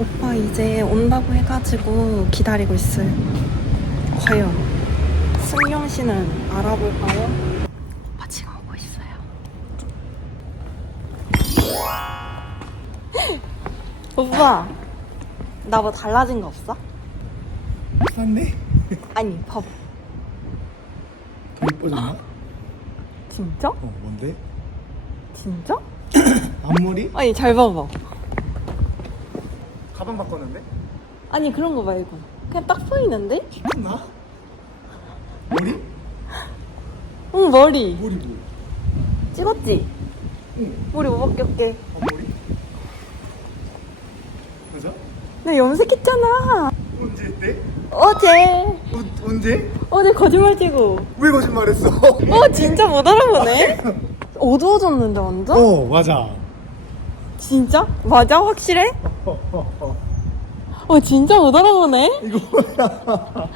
이제 온다고 해가지고 기다리고 있어요. 과연 승용 씨는 알아볼까요? 오빠 지금 오고 있어요. 오빠, 나 뭐 달라진 거 없어? 쌌네? 아니, 봐봐. 더 이뻐졌나? 진짜? 어 뭔데? 진짜? 앞머리? 아니, 잘 봐봐. 가방 바꿨는데? 아니, 그런 거 말고. 그냥 딱 보이는데? 나? 머리? 응, 머리. 머리 뭐? 찍었지? 응 머리 뭐 바뀌었게? 앞머리? 맞아? 나 염색했잖아. 언제 했대? 어제. 어, 언제? 어제 거짓말 치고. 왜 거짓말했어? 어, 진짜 못 알아보네? 어두워졌는데, 완전? 어 맞아 진짜? 맞아? 확실해? 어, 진짜 못 알아보네? 이거 뭐야